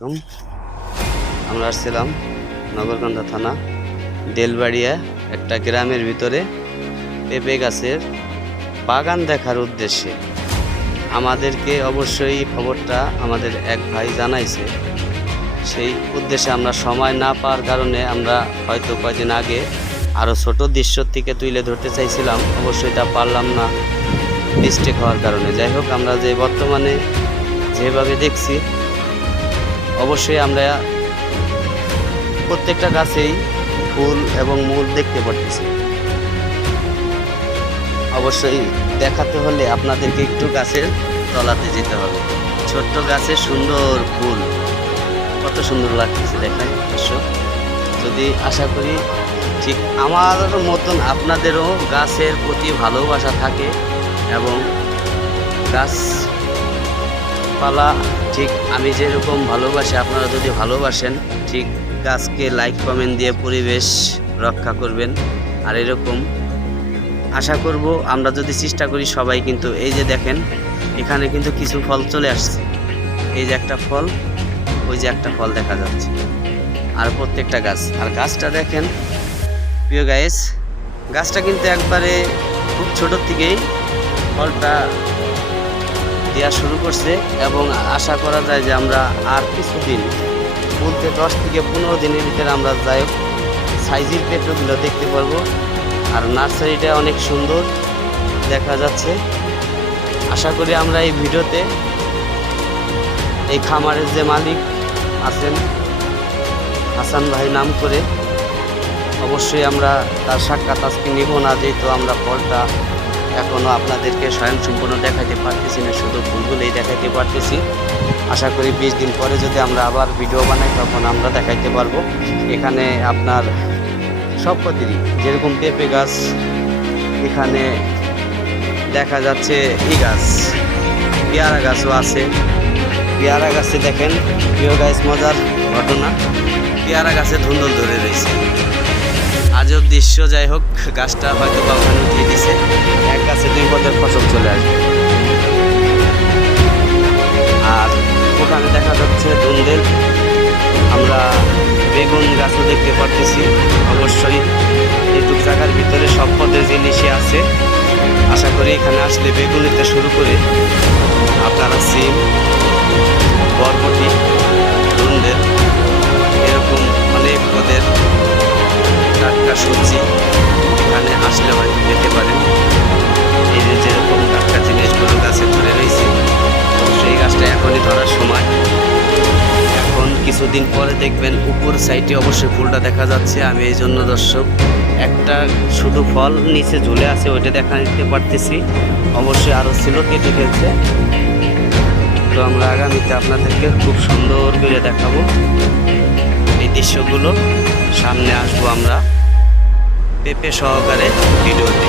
আলাইকুম। আমরা আসছিলাম নগরকান্দা থানা দেলবাড়িয়া একটা গ্রামের ভিতরে পেঁপে গাছের বাগান দেখার উদ্দেশ্যে। আমাদেরকে অবশ্যই খবরটা আমাদের এক ভাই জানাইছে, সেই উদ্দেশ্যে আমরা সময় না পাওয়ার কারণে আমরা হয়তো কয়েকদিন আগে আরও ছোট দৃশ্য থেকে তুলে ধরতে চাইছিলাম, অবশ্যই তা পারলাম না মিস্টেক হওয়ার কারণে। যাই হোক, আমরা যে বর্তমানে যেভাবে দেখছি, অবশ্যই আমরা প্রত্যেকটা গাছেই ফুল এবং মূল দেখতে পাচ্ছি। অবশ্যই দেখাতে হলে আপনাদেরকে একটু গাছের তলাতে যেতে হবে। ছোট্ট গাছের সুন্দর ফুল কত সুন্দর লাগতেছে দেখায় দর্শক। যদি আশা করি ঠিক আমার মতন আপনাদেরও গাছের প্রতি ভালোবাসা থাকে এবং গাছপালা ঠিক আমি যেরকম ভালোবাসি আপনারা যদি ভালোবাসেন, ঠিক গাছকে লাইক কমেন্ট দিয়ে পরিবেশ রক্ষা করবেন। আর এরকম আশা করব আমরা যদি চেষ্টা করি সবাই। কিন্তু এই যে দেখেন, এখানে কিন্তু কিছু ফল চলে আসছে। এই যে একটা ফল, ওই যে একটা ফল দেখা যাচ্ছে, আর প্রত্যেকটা গাছ। আর গাছটা দেখেন প্রিয় গাইস, গাছটা কিন্তু একবারে খুব ছোট থেকেই ফলটা দেওয়া শুরু করছে এবং আশা করা যায় যে আমরা আর কিছুদিন বলতে 10 থেকে 15 দিনের ভিতরে আমরা যাই হোক সাইজের পেঁপেগুলো দেখতে পারবো। আর নার্সারিটা অনেক সুন্দর দেখা যাচ্ছে। আশা করি আমরা এই ভিডিওতে এই খামারের যে মালিক আছেন হাসান ভাই নাম করে, অবশ্যই আমরা তার সাক্ষাৎ আজকে নিব না, যেহেতু আমরা ফলটা এখনও আপনাদেরকে স্বয়ংসম্পূর্ণ দেখাতে পারতেছি না, শুধু ফুলগুলোই দেখাতে পারতেছি। আশা করি 20 দিন পরে যদি আমরা আবার ভিডিও বানাই তখন আমরা দেখাইতে পারবো। এখানে আপনার সব প্রতিটি যেরকম পেঁপে গাছ, এখানে দেখা যাচ্ছে ই গাছ, পেয়ারা গাছও আছে। পেয়ারা গাছে দেখেন প্রিয় গাছ, মজার ঘটনা, পেয়ারা গাছে ধুন্দল ধরে রয়েছে। আজব দৃশ্য। যাই হোক, গাছটা হয়তো বা ওখানে উঠিয়ে দিছে, এক গাছে 2 পদের ফসল চলে আসবে। আর ওখানে দেখা যাচ্ছে ধুন্দল। আমরা বেগুন গাছও দেখতে পারতেছি। অবশ্যই এইটুক জায়গার ভিতরে সব পদের জিনিসই আছে। আশা করি এখানে আসলে বেগুন নিতে শুরু করে আপনারা সিম, বরবটি, ধুন্দল এরকম অনেক পদের টাটকা সবজি এখানে আসলে হয়তো পেতে পারেন। এই যে যেরকম টাটকা জিনিসগুলো গাছে ধরে রয়েছে, অবশ্যই গাছটা এখনই ধরার সময়। এখন কিছুদিন পরে দেখবেন উপর সাইডে অবশ্যই ফুলটা দেখা যাচ্ছে। আমি এই জন্য দর্শক একটা শুধু ফল নিচে ঝুলে আছে ওইটা দেখা দিতে পারতেছি। অবশ্যই আরও ছিল, কেটে ফেলছে। তো আমরা আগামীতে আপনাদেরকে খুব সুন্দর করে দেখাবো এই দৃশ্যগুলো। সামনে আসবো আমরা পেঁপে সহকারে ভিডিওতে।